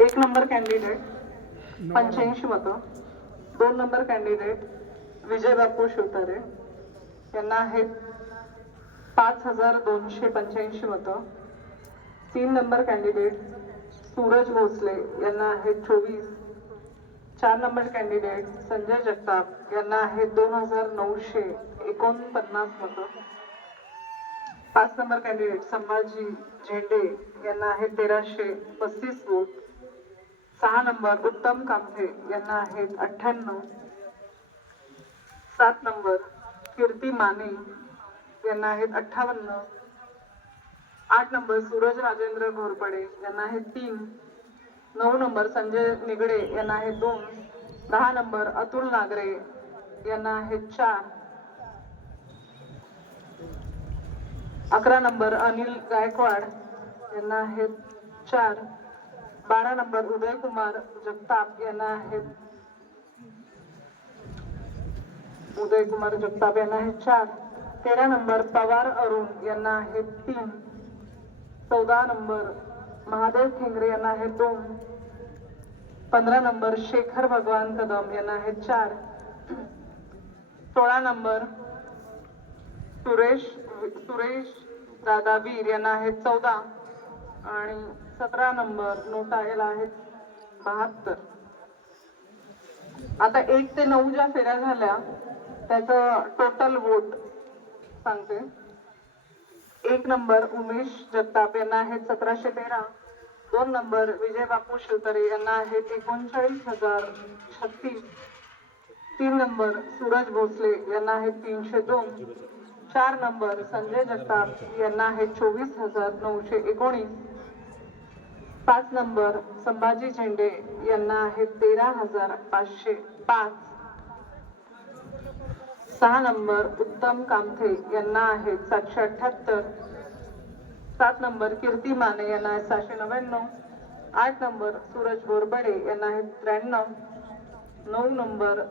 एक number candidate पंच्याऐंशी मतं. दोन नंबर कॅन्डिडेट विजय बापू शिवतारे. यांना आहेत पाच हजार दोनशे पंच्याऐंशी मतं. तीन नंबर कॅन्डिडेट सूरज भोसले यांना आहेत चोवीस. चार नंबर कॅन्डिडेट संजय जगताप यांना आहेत दोन हजार नऊशे एकोणपन्नास मतं. पाच नंबर कॅन्डिडेट संभाजी झेंडे यांना आहेत तेराशे पस्तीस वोट. सहा नंबर उत्तम कामथे यांना आहेत अठ्ठ्याण्णव. सात नंबर कीर्ती माने यांना आहेत अठ्ठावन्न. आठ नंबर सूरज राजेंद्र घोरपडे यांना आहेत तीन. नऊ नंबर संजय निगडे यांना आहेत दोन. दहा नंबर अतुल नागरे यांना आहेत चार. अकरा नंबर अनिल गायकवाड यांना आहेत चार. बारा नंबर उदय कुमार जगताप यांना आहेत उदय कुमार जगताप यांना आहेत चार। तेरा नंबर पवार अरुण यांना आहेत तीन। चौदा नंबर महादेव ठेंगरे यांना आहेत दोन। पंधरा नंबर शेखर भगवान कदम यांना आहेत चार। सोळा नंबर सुरेश सुरेश दादा वीर यांना आहेत चौदा आणि सतरा नंबर नोटा याला आहेत बहात्तर. आता एक ते नऊ ज्या फेऱ्या झाल्या त्याचं टोटल वोट सांगते. एक नंबर उमेश जगताप यांना आहेत सतराशे तेरा. दोन नंबर विजय बापू शिवतरे यांना आहेत एकोणचाळीस हजार छत्तीस. तीन नंबर सूरज भोसले यांना आहेत तीनशे दोन. चार नंबर संजय जगताप यांना आहेत चोवीस हजार नऊशे एकोणीस. पाच नंबर संभाजी झेंडे यांना आहेत तेरा हजार पाचशे पाच. सहा नंबर उत्तम कामथे यांना आहेत सातशे अठ्याहत्तर. सात नंबर कीर्ती माने यांना आहेत सहाशे नव्याण्णव. आठ नंबर सूरज बोरबडे यांना आहेत त्र्याण्णव. नऊ नंबर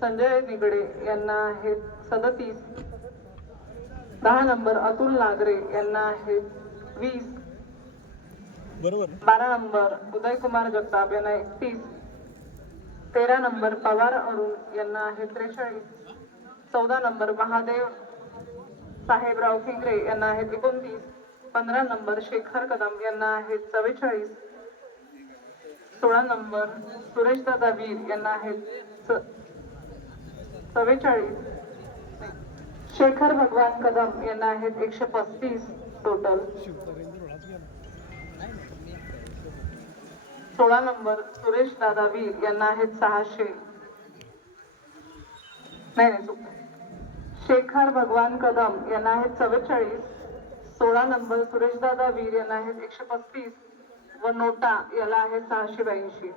संजय निगडे यांना आहेत सदतीस. दहा नंबर अतुल नागरे यांना आहेत वीस. बरोबर बारा नंबर उदय कुमार जगताप यांना एकतीस. तेरा नंबर पवार अरुण यांना आहे त्रेचाळीस. चौदा नंबर महादेव साहेबराव फिंगरे यांना आहेत एकोणतीस. पंधरा नंबर शेखर कदम यांना आहेत चव्वेचाळीस. सोळा नंबर सुरेश दादा वीर यांना आहेत चव्वेचाळीस. शेखर भगवान कदम यांना आहेत एकशे पस्तीस टोटल सोळा नंबर सुरेश दादा वीर यांना आहेत सहाशे. नाही नाही शेखर भगवान कदम यांना आहेत चव्वेचाळीस. सोळा नंबर सुरेश दादा वीर यांना आहेत एकशे पस्तीस. व नोटा याला आहे सहाशे ब्याऐंशी.